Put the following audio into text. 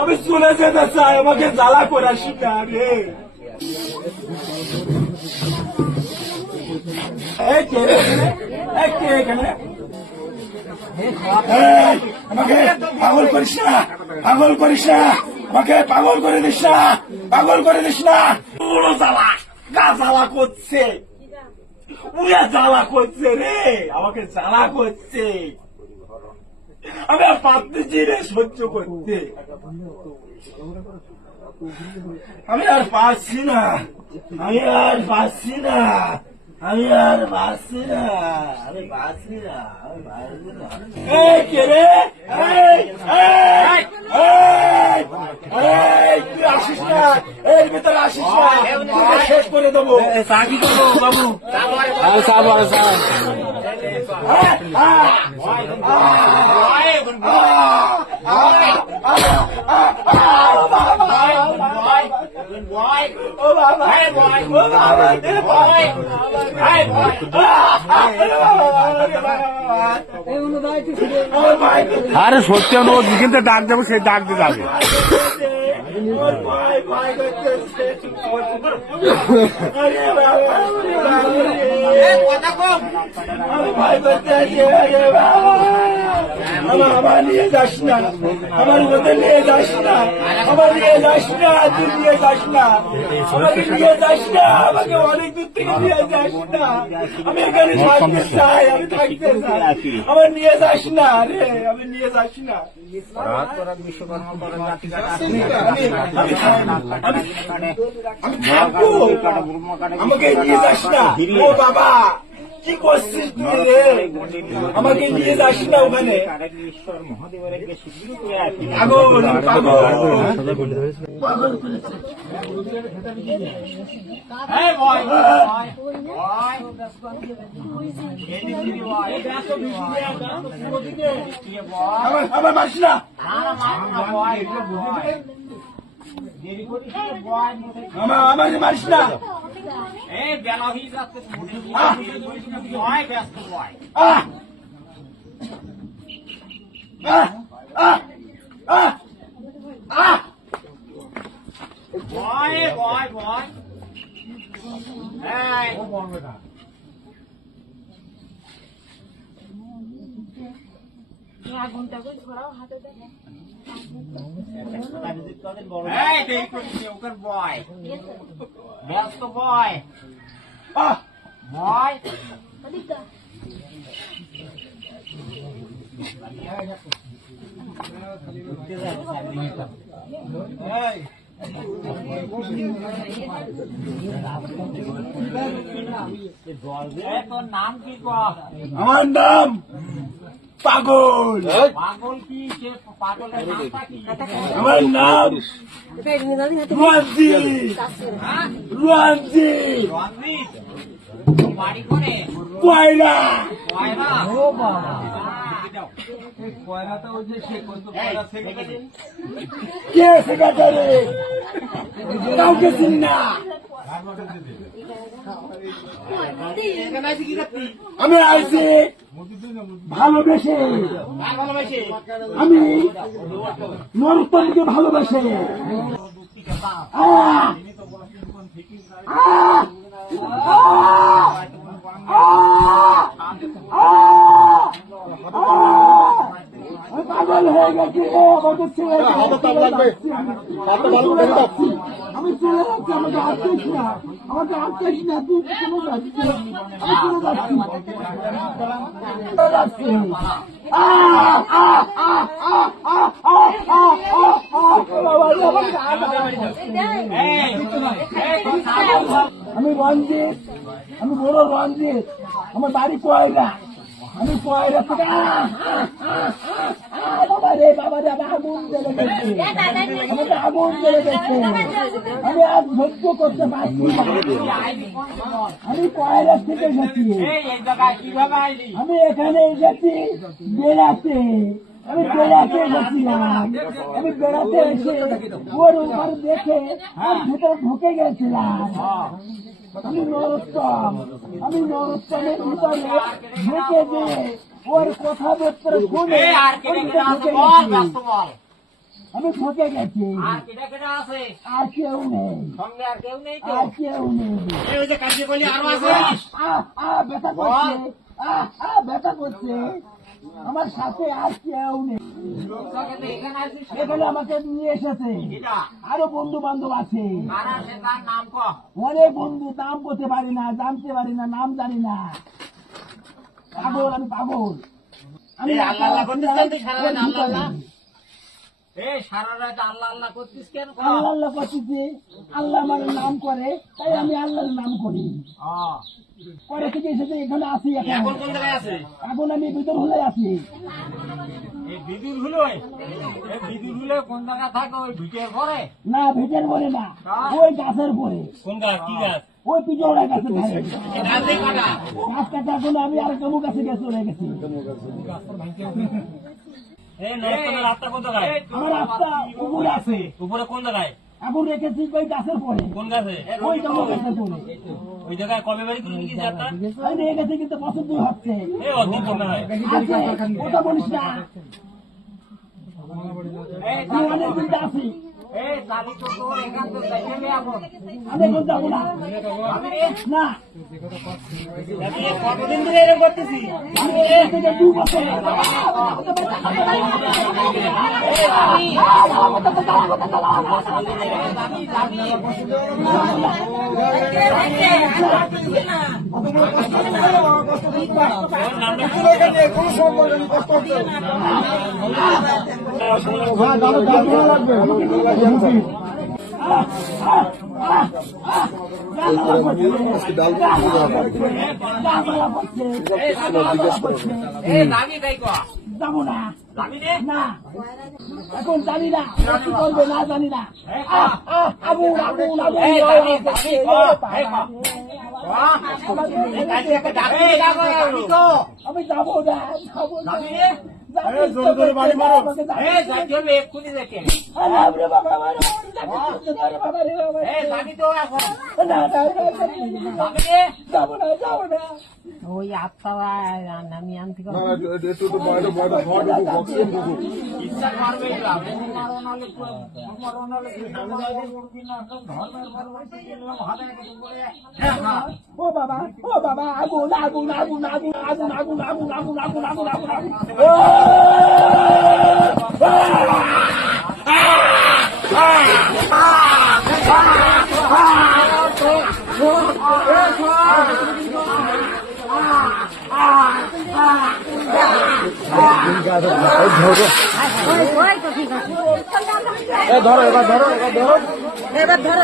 আমি চলে যেতে চাই, আমাকে জ্বালা করে আসি না রে। আমাকে পাগল করিস না, পাগল করিস না, আমাকে পাগল করে দিস না, পাগল করে দিস না। পুরো জ্বালা, গা জ্বালা করছে, উড়ে জ্বালা করছে রে, আমাকে জ্বালা করছে। আমি আর পারতেছি রে সহ্য করতে, আমি আর পারছি না, আমি আর পারছি না, আমি আর পারছি না, আমি পারছি না, আমি পারছি না। এই কে রে? তুই আসিস না, এর ভিতরে আসিস না, শেষ করে দেবো। চা কি করবো বাবু? আরে সত্যি ও যেখানে ডাক দেবো সেই ডাক দিয়ে যাবে। আমার নিয়ে যাস না, আমার মধ্যে নিয়ে যাস না, আমার নিয়ে যাস না, তুই নিয়ে যাস না, আমাকে নিয়ে যাস না, আমাকে অনেক দূর থেকে নিয়ে যাস না, আমি এখানে থাকতে চাই, আমি থাকতে চাই, আমার নিয়ে যাস না রে, আমি নিয়ে যাস না। আমি থাকবো, আমাকে নিয়ে যাস না। ও বাবা কি করছিস তুই রে, আমাকে নিয়ে যাস না ওখানে। পাগল পাগল করেছে। আমার মাস না, আমার মারিস না। আগুনটা করে ধরাও হাতে দেখে ব্যস্ত বয় বয় তোর নাম কি? আমার নাম পাগল। পাগল কি? পাগলের নামটা কি? আমার নাম রঞ্জিত। রঞ্জিত বাড়ি করে কয়লা। কয়রা। ও বাবা কয়রাটা ওই যে কে সেক্রেটারি? কাউকে চিনি না। আমি আইছি ভালোবেসে, আমি নরতনকে ভালোবাসে। পাগল হয়ে গেছি, আমাকে ছেড়ে আমি চলে যাচ্ছি, আমাকে আটকাইস না, আমাকে আটকাইস না, তুই চলে যাচ্ছি, আমি চলে যাচ্ছি, চলে যাচ্ছি। আমি রঞ্জিত, আমি বড় রঞ্জিত, আমার বাড়ি কয়লা, আমি কয়লা থেকে বাবা রে বাবা রে, আমার আগুন জ্বলে গেছে, আমাকে আগুন জ্বলে গেছে, আমি আজ সহ্য করতে পারছি না। আমি কয়লা থেকে গেছি, আমি এখানে এসেছি বেড়াতে, আমি বেড়াতে গেছিলাম, আমি বেড়াতে এসে ওর উপর দেখে আর ভেতর ঢুকে গেছিলাম। আমি নরোত্তমের ভিতরে ঢুকে দিয়ে ওর কথাবার্তা শুনে এই আর কেটে কেটে আছে বল ব্যস্ত বল আমি ঠকে গেছি। আর কেটে কেটে আছে আর কেউ নেই, সঙ্গে আর কেউ নেই তো আর কেউ নেই। এই ওই যে কাজে বলি আরো আছে ব্যথা করছে, ব্যথা করছে। আমার সাথে আর কেউ নেই। তোকে তো এখানে আছিস এখানে আমাকে নিয়ে এসেছে, এটা আরো বন্ধু বান্ধব আছে। কারা সে তার নাম ক অনেক বন্ধু, নাম করতে পারি না, জানতে পারি না, নাম জানি না। পাগল, আমি পাগল। আমি এই আল্লাহ আল্লাহ করতিস কেন তুই সারা রাত ওর আল্লাহ ভিতরে। আল্লাহ এই সারা রাত আল্লাহ আল্লাহ করতিস কেন ক আল্লাহ আল্লাহ করতেছি, আল্লাহ আমার নাম করে, তাই আমি আল্লাহর নাম করি। পরে থেকে এসেছে, এখানে আছি। এখন কোন জায়গায় আছে এখন আমি ভিতর হলে আছি। এই বিদুর হলো এই বিদুর হলো কোন জায়গা থাকে ওই ভিটের পরে না, ভিটের পরে না, ওই গাছের পরে, কোন গাছ কি গাছ ওই পিছনে গাছের ধারে। গাছ নেই কাটা গাছ কাটার জন্য আমি আর কেমন কাছে গেছে, চলে গেছি। এই নরকমের রাস্তা কোন জায়গায় আমার রাস্তা উপরে আছে, উপরে কোন জায়গায় এখন রেখেছি ওই গাছের পরে, কোন গাছে ওই কেমন গাছের পরে। ওই জায়গায় কবে বাড়ি তুমি কি যাতা আমি নিয়ে গেছি, কিন্তু পছন্দ হচ্ছে। এই অদ্ভুত মনে হয় আছে, ওটা বলিস না, এই আমি অনেকদিন আছি। এই চাবি তো তোর এখান থেকে যাইতে নেই এখন আমি এখন যাবো না, না, আমি কতদিন ধরে এরকম করতেছি আমি এখান থেকে 2 বছর। এই দাবি তাই ক যাবো না, দাবি নে না, এখন জানি না কি করবে, না জানি না। আবু আবু আবু এই দাবি দাবি ক এই ক এই কাজে একটা দাবি লাগো দাবি ক আমি যাবো না, যাবো না। দাবি নে জোরে জোরে বাড়ি মারো। এই যাইতে হবে এক্ষুনি দেখে এই দাবি তো এখন দাবি নে যাবো না, যাবো না। ওই আত্মা নামি আনতে ইচ্ছা করবে মারো নাহলে মারো নাহলে ধর্মের হবে ও বাবা, ও বাবা, আগুন আগুন আগুন আগুন আগুন আগুন আগুন আগুন আগুন আগুন আগুন আগুন। এবার ধরো